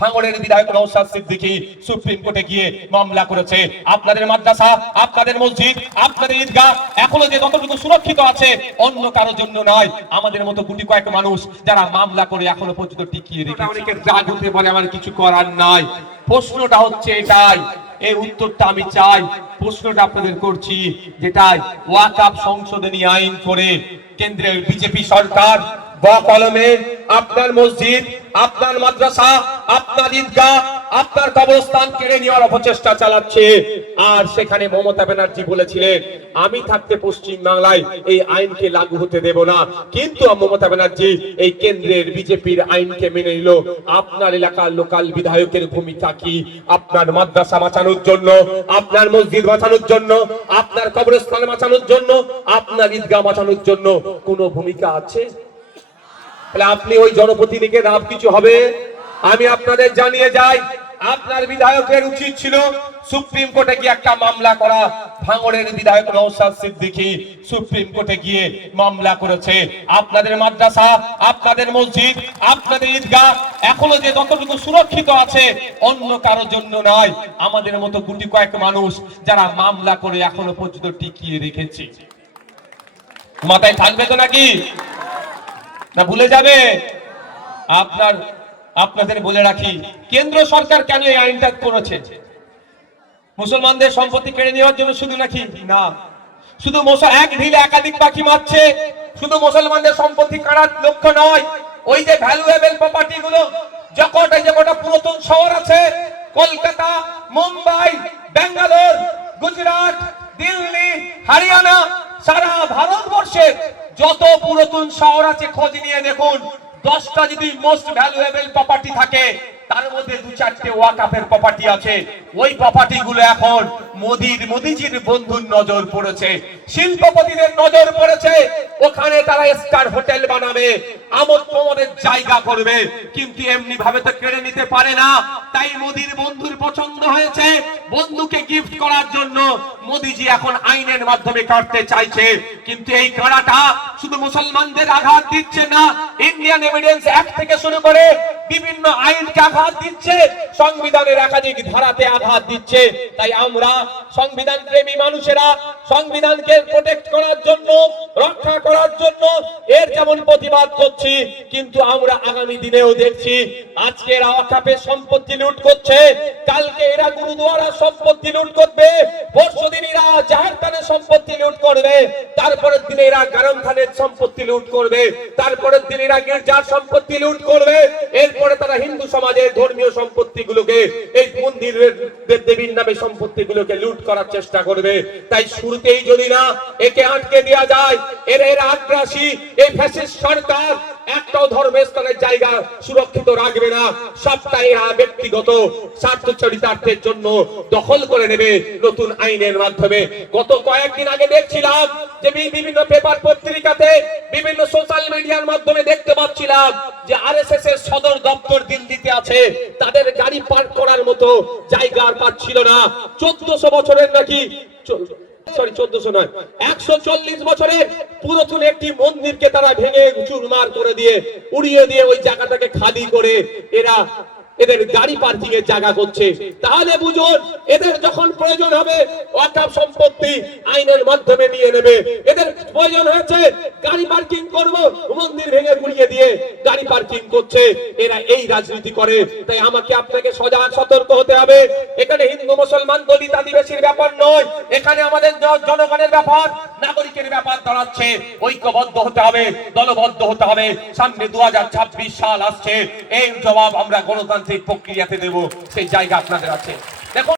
ভাঙড়ের বিধায়ক নৌসাদ সিদ্দিকী সুপ্রিম কোর্টে গিয়ে মামলা করেছে। আপনাদের মাদ্রাসা আপনাদের মসজিদ আপনাদের ঈদগাহ এখনও যে যতটুকু সুরক্ষিত আছে অন্য কারোর জন্য নয়। আমাদের মতো গুটি কয়েক মানুষ যারা মামলা করে এখনও পর্যন্ত টিকিয়ে রেখে অনেকের রাগ হতে পারে আমার কিছু করার নাই। প্রশ্নটা হচ্ছে এটাই এই উত্তরটা আমি চাই। প্রশ্নটা আপনাদের করছি যেটাই ওয়াকাপ সংশোধনী আইন করে কেন্দ্রের বিজেপি সরকার বা কলমে আপনার মসজিদ আপনার মাদ্রাসা আপনার ঈদগাহ, আপনার কবরস্থান কেড়ে নেওয়ার অপচেষ্টা চালাচ্ছে। আর সেখানে মমতা ব্যানার্জি বলেছিলেন, আমি থাকতে পশ্চিম বাংলায় এই আইনকে লাগু হতে দেব না। কিন্তু মমতা ব্যানার্জি এই কেন্দ্রের বিজেপির আইনকে মেনে নিল। আপনার এলাকার লোকাল বিধায়কের ভূমিকা কি? আপনার মাদ্রাসা বাঁচানোর জন্য, আপনার মসজিদ বাঁচানোর জন্য, আপনার কবরস্থান বাঁচানোর জন্য, আপনার ঈদগাহ বাঁচানোর জন্য কোনো ভূমিকা আছে? তাহলে আপনি ওই জনপ্রতিনিধিকে লাভ কিছু হবে? আমি আপনাদের জানিয়ে যাই, আপনার বিধায়কের উচিত ছিল সুপ্রিম কোর্টে গিয়ে একটা মামলা করা। ভাঙড়ের বিধায়ক নৌসাদ সিদ্দিকী সুপ্রিম কোর্টে গিয়ে মামলা করেছে। আপনাদের মাদ্রাসা, আপনাদের মসজিদ, আপনাদের ঈদগাহ, এখনও যে যতটুকু সুরক্ষিত আছে, অন্য কারোর জন্য নয়। আমাদের মতো গুটি কয়েক মানুষ যারা মামলা করে এখনও পর্যন্ত টিকিয়ে রেখেছে। মাথায় থাকবে তো নাকি? না ভুলে যাবে? আপনার আপনাদের বলে রাখি, কেন্দ্র সরকার কেন এই আইনটা করেছে? মুসলমানদের সম্পত্তি কেড়ে নেওয়ার জন্য শুধু নাকি না, শুধু এক ঢিলে একাধিক পাখি মারছে, শুধু মুসলমানদের সম্পত্তি কাড়ার লক্ষ্য নয়, ওই যে ভ্যালুয়েবল প্রপার্টি গুলো যখন এই যে গোটা পুরাতন শহর আছে, কলকাতা, মুম্বাই, ব্যাঙ্গালোর, গুজরাট, দিল্লি, হরিয়ানা, সারা ভারতবর্ষে যত পুরাতন শহর আছে খোঁজ নিয়ে দেখুন। দশটা যদি মোস্ট ভ্যালুয়েবল প্রপার্টি থাকে, তার মধ্যে দু চারটে ওয়াকাফের প্রপার্টি আছে। ওই প্রপার্টি গুলো এখন মোদির মোদিজির বন্ধুর নজর পড়েছে, শিল্পপতিদের নজর পড়েছে। ওখানে তারা স্টার হোটেল বানাবে, আমোদ প্রমোদের জায়গা করবে। কিন্তু এমনি ভাবে তো কেড়ে নিতে পারে না। তাই মোদির বন্ধুর পছন্দ হয়েছে বন্ধুকে গিফট করার জন্য। মোদিজি এখন আইনের মাধ্যমে কাটতে চাইছে। কিন্তু এই কাড়াটা শুধু মুসলমানদের আঘাত দিচ্ছে না ইন্ডিয়ান এভিডেন্স অ্যাক্ট থেকে শুরু করে বিভিন্ন আইনকে আঘাত দিচ্ছে, সংবিধানের একাধিক ধারাতে আঘাত দিচ্ছে। তাই আমরা সংবিধান প্রেমী মানুষেরা, সংবিধানকে প্রোটেক্ট করার জন্য, রক্ষা করার জন্য এর যেমন প্রতিবাদ করছি, কিন্তু আমরা আগামী দিনেও দেখছি, আজকে এরা অকাপের সম্পত্তি লুট করছে, কালকে এরা গুরুদুয়ারার সম্পত্তি লুট করবে পরশু এরা সম্পত্তি লুট করবে, তারপরের দিনে এরা গারম খানের সম্পত্তি লুট করবে, তারপরের দিন এরা গির্জার সম্পত্তি লুট করবে, এরপরে তারা হিন্দু সমাজের ধর্মীয় সম্পত্তি গুলোকে এই মন্দিরের দেব দেবীর নামে সম্পত্তি গুলোকে লুট করার চেষ্টা করবে। তাই শুরুতেই যদি না একে আটকে দেওয়া যায়, এর এর আগ্রাসী, এই ফ্যাসিস্ট সরকার একটাও ধর্মস্থানের জায়গা সুরক্ষিত রাখবে না। সবটাই এরা ব্যক্তিগত স্বার্থ চরিতার্থের জন্য দখল করে নেবে নতুন আইনের মাধ্যমে। গত কয়েকদিন আগে দেখছিলাম যে বিভিন্ন পেপার পত্রিকাতে, বিভিন্ন সোশ্যাল মিডিয়ার মাধ্যমে দেখতে পাচ্ছিলাম যে আরএসএস এর সদর দপ্তর দিল্লিতে আছে। তাদের গাড়ি পার্ক করার মতো জায়গা আর পাচ্ছিল না। চোদ্দশো বছরের নাকি সরি, চোদ্দশো নয়, একশো চল্লিশ বছরের পুরাতন একটি মন্দিরকে তারা ভেঙে চুরমার করে দিয়ে উড়িয়ে দিয়ে ওই জায়গাটাকে খালি করে এরা এদের গাড়ি পার্কিং এর জায়গা করছে। তাহলে বুঝুন, এদের যখন প্রয়োজন হবে সম্পত্তি আইনের মাধ্যমে নিয়ে নেবে। এদের প্রয়োজন হয়েছে, গাড়ি পার্কিং করব, মন্দির ভেঙে গুড়িয়ে দিয়ে গাড়ি পার্কিং করছে। এরা এই রাজনীতি করে। তাই আমাকে আপনাকে সজাগ সতর্ক হতে হবে। এখানে হিন্দু, মুসলমান, দলিত ব্যাপার নয়। এখানে আমাদের জনগণের ব্যাপার, নাগরিকের ব্যাপার দাঁড়াচ্ছে। ঐক্যবদ্ধ হতে হবে, দলবদ্ধ হতে হবে। সামনে দু হাজার ছাব্বিশ সাল আসছে। এই জবাব আমরা গণতান্ত্রিক প্রক্রিয়াতে দেব। সেই জায়গা আপনাদের আছে। দেখুন